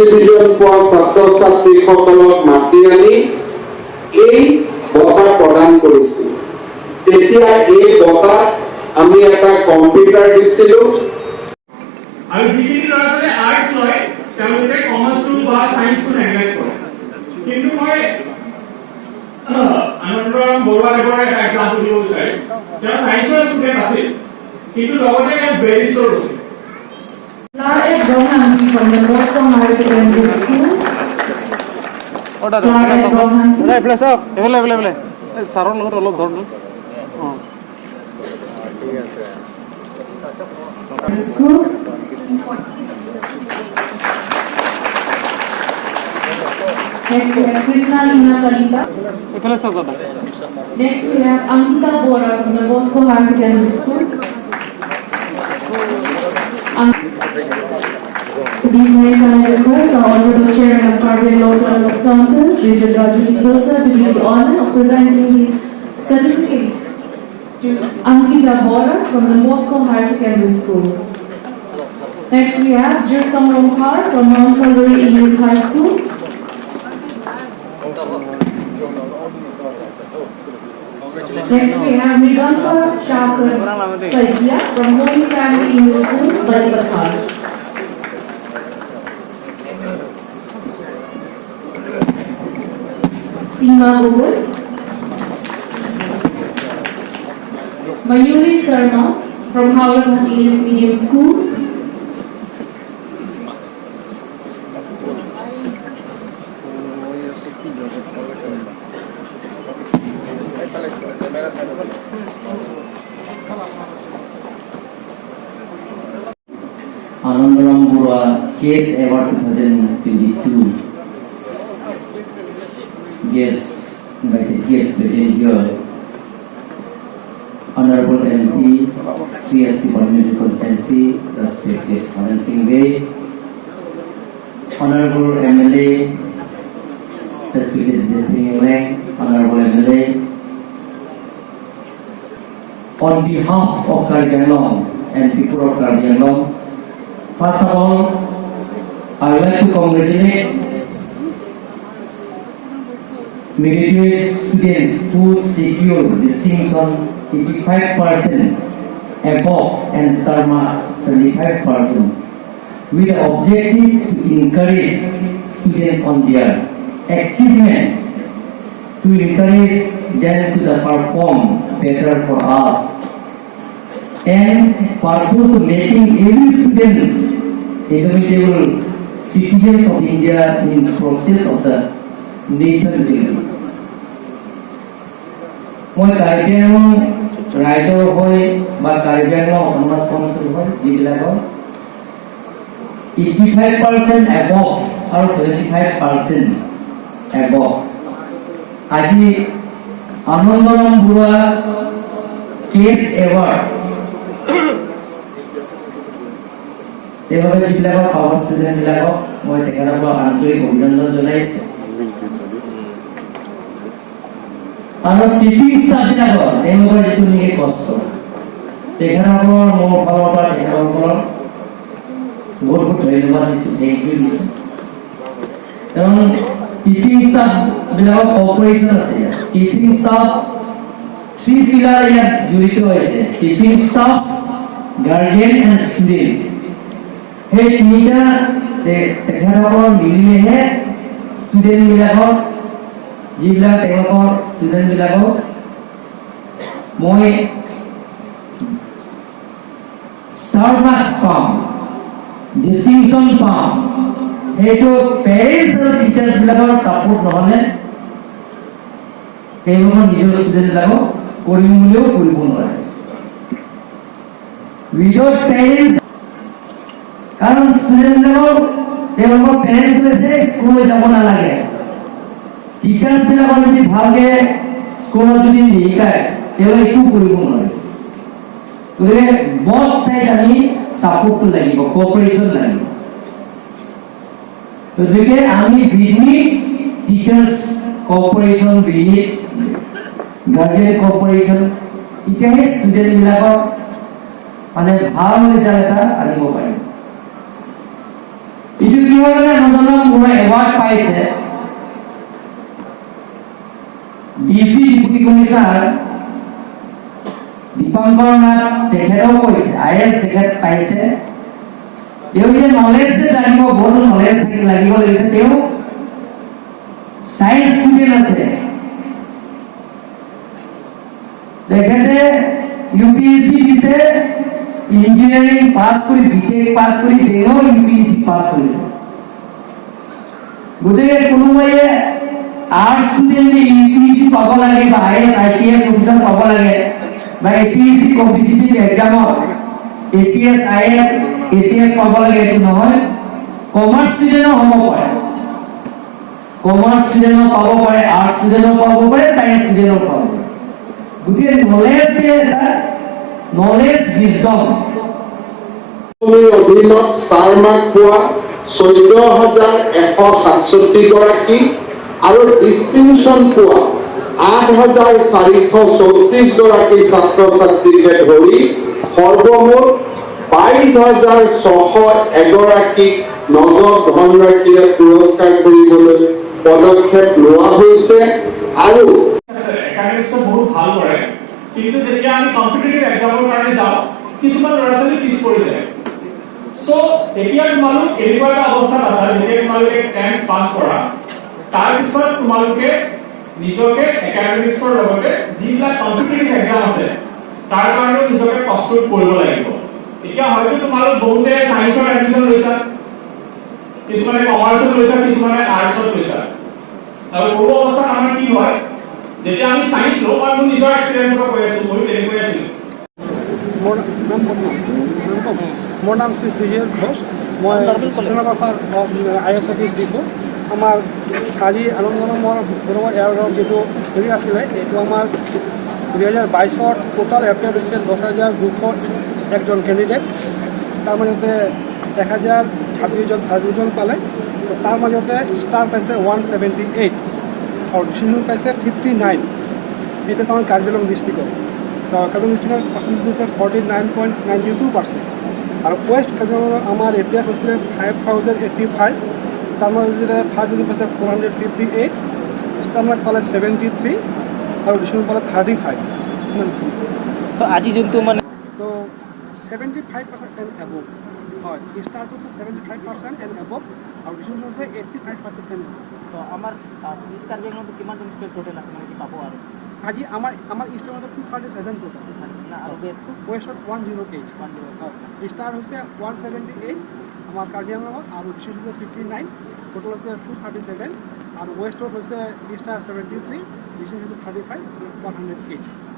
Division পোৱা ছাত্ৰ ছাত্ৰীসকলক মাতি আনি এই বঁটা প্ৰদান কৰিছিল। তেতিয়া এই বঁটা আমি এটা কম্পিউটাৰ দিছিলোঁ আৰু যিখিনি ল'ৰা ছোৱালী আৰ্টছ লয় তেওঁলোকে কমাৰ্চটো বা চায়েন্সটো নেগলেক্ট কৰে। কিন্তু মই আনন্দৰাম বৰুৱাদেৱৰ এটা এক্সাম্পল দিব বিচাৰিম। তেওঁ চায়েন্সৰ ষ্টুডেণ্ট আছিল কিন্তু লগতে বেৰিষ্টৰ আছিল। From the Volongkom Aji Next we have Krishna Lina Kalita. Next we have Ankita Bora from the Volongkom Higher Secondary School. These may request our Honorable Chairman of Cardiac Law Council, Richard Raju Sosa, to do the honor of presenting the certificate to Ankita Bora from the Volongkom Higher Secondary School. Next we have Jirsong Romkar from Mount Calvary English High School. Next we have Mridanta Shakar Saikia from Holy Family English School, Balipathar. Seema Gogol, Mayuri Sarma from Volongkom English Medium School. Anandaram Bora Case Award 2022. Guest invited guest present here. Honorable MP, TSC Parliamentary Constituency, respected Anand Singh Bey, Honorable MLA, respected Singh, Honorable MLA. On behalf of Kardianglong and people of Kardianglong, first of all, I would like to congratulate meritorious students who secured distinction 85% above and star marks 75% with the objective to encourage students on their achievements, to encourage them to perform better for us, and purpose of making every students inevitable citizens of India in the process of the nation building. মই কাৰ্বিআংলং ৰাইজৰ হৈ বা Karbi Anglong autonomous council হৈ যিবিলাকৰ 85% above আৰু 75% above আজি Anandaram Barua cash award এইভাবে যিবিলাকৰ পাৱাৰ ষ্টুডেণ্টবিলাকক মই তেখেতসকলক আন্তৰিক অভিনন্দন জনাইছোঁ। আৰু টিচিং ষ্টাফবিলাকৰ তেওঁলোকৰ যিটো নেকি কষ্ট তেখেতসকলৰ মোৰ ফালৰ পৰা তেখেতসকলৰ বহুত বহুত ধন্যবাদ দিছোঁ, থেংক ইউ দিছোঁ। কাৰণ টিচিং ষ্টাফবিলাকৰ কপাৰেশ্যন আছে। টিচিং ষ্টাফ থ্ৰী পিলাৰ ইয়াত জড়িত হৈছে, teaching staff, guardian and students. সেই তিনিটা তেখেতসকলৰ মিলিলেহে ষ্টুডেণ্টবিলাকক যিবিলাক তেওঁলোকৰ ষ্টুডেণ্টবিলাকক মই ষ্টাৰ মাৰ্কছ পাম, ডিষ্টিংশ্যন পাম। সেইটো পেৰেণ্টছ আৰু টিচাৰ্ছবিলাকৰ ছাপোৰ্ট নহ'লে তেওঁলোকৰ নিজৰ ষ্টুডেণ্টবিলাকক কৰিম বুলিও কৰিব নোৱাৰে। উইদাউট পেৰেণ্টছ, কাৰণ ষ্টুডেণ্টবিলাকৰ তেওঁলোকৰ পেৰেণ্টছ হৈছে স্কুললৈ যাব নালাগে। টিচাৰ্ছবিলাকৰ যদি ভালকে স্কুলত যদি নিশিকায় তেওঁলোকে একো কৰিব নোৱাৰে। গতিকে বথ চাইড আমি ছাপোৰ্টটো লাগিব, কোঅপাৰেশ্যন লাগিব। গতিকে আমি business teachers cooperation, business guardian cooperation, তেতিয়াহে ষ্টুডেণ্টবিলাকক মানে ভাল ৰিজাল্ট এটা আনিব পাৰিম। কি হয় মানে নজনক মোৰ এৱাৰ্ড পাইছে DC deputy commissioner Dipankar Nath তেখেতেও কৈছে আইএস তেখেত পাইছে তেওঁ যে নলেজ জানিব বহুত নলেজ লাগিব লাগিছে তেওঁ সায়েন্স স্টুডেন্ট আছে তেখেতে ইউপিএসসি দিছে ইঞ্জিনিয়ারিং পাস কৰি বিটেক পাস কৰি তেওঁ ইউপিএসসি পাস কৰিছে গতিকে কোনোবাই आर्ट्स स्टूडेंट यूपीएससी पाबो लागे बा आईएएस आईपीएस ऑफिसर पाबो लागे बा APSC competitive exam APS IAS ACS पाबो लागे तो নহয় कॉमर्स स्टूडेंट होबो पारे कॉमर्स स्टूडेंट पाबो पारे आर्ट्स स्टूडेंट पाबो पारे साइंस स्टूडेंट पाबो गुटे नॉलेज विजडम অধীনত ষ্টাৰ মাৰ্ক পোৱা 14167 গৰাকী আৰু ডিষ্টিংশন পোৱা 8434 গৰাকী ছাত্ৰ ছাত্ৰীকে ধৰি সৰ্বমুঠ 22600 এগৰাকীক নগদ ধনৰাশিৰে পুৰস্কাৰ কৰিবলৈ পদক্ষেপ লোৱা হৈছে আৰু একাডেমিক্স বহুত ভাল কৰে কিন্তু যেতিয়া আমি কম্পিটিটিভ এক্সামৰ কাৰণে যাওঁ কিছুমান ল'ৰা ছোৱালী পিছ পৰি যায় সো এতিয়া তোমালোক এনেকুৱা এটা অৱস্থাত আছা যেতিয়া তোমালোকে 10th পাছ কৰা তাৰ পিছত তোমালোকে নিজকে একাডেমিক্সৰ লগতে যিবিলাক কম্পিটিটিভ এক্সাম আছে তাৰ কাৰণে নিজকে প্ৰস্তুত কৰিব লাগিব এতিয়া হয়তো তোমালোক বহুতে সায়েন্সৰ এডমিশন লৈছা কিছুমানে কমাৰ্চত লৈছা কিছুমানে আৰ্টছত লৈছা আৰু সৰু অৱস্থাত আমাৰ কি হয় যেতিয়া আমি সায়েন্স লওঁ মই নিজৰ এক্সপেৰিয়েন্সৰ পৰা কৈ আছো মই তেনেকৈ আছিলো মোৰ নাম শ্ৰী শ্ৰীহীৰ ঘোষ মই ষ্টেনোগ্ৰাফাৰ আইএছ অফিচ ডিপো আমাৰ আজি আনন্দমৰ বৰুৱা এয়াৰগ্ৰাউণ্ড যিটো হেৰি আছিলে এইটো আমাৰ 2022 টোটাল এপ্লাই হৈছিল 10,201জন কেণ্ডিডেট তাৰ মাজতে 1026জন পালে তাৰ মাজতে ষ্টাৰ পাইছে 178 আৰু ডিচিজন পাইছে 59 এইটো আমাৰ কাৰ্বি আংলং ডিষ্ট্ৰিক্টত কাৰ্বি আংলং ডিষ্ট্ৰিক্টৰ পাৰ্চেণ্টেজ হৈছে 49.92% আৰু ৱেষ্ট কাৰ্বি আংলং আমাৰ এপ্লাই হৈছিলে 5085 তাৰ মাজতে ফাৰ্ষ্ট ডিভিজন পাইছে 458 ষ্টাৰ মাৰ্ক পালে 73 আৰু ডিচিজন পালে 35 তো আজি যোনটো মানে তো 75% এণ্ড এবভ হয় ষ্টাৰটো হৈছে 75% এণ্ড এবভ আৰু ডিচিজন হৈছে 85% তো আমাৰ ইষ্ট কাৰ্বি আংলংটো কিমান ষ্টুডেণ্ট টোটেল আছে মানে কি পাব আৰু আজি আমাৰ ইষ্টৰ 237 টোটেল না আৰু বেছটো ৱেষ্টত 108 ষ্টাৰ হৈছে 178 আমাৰ কাৰ্বি আংলঙত আৰু ডিচিজন হৈছে 59 টোটেল হৈছে 237 আৰু ৱেষ্টত হৈছে ষ্টাৰ 73 ডিচিজন হৈছে 35 108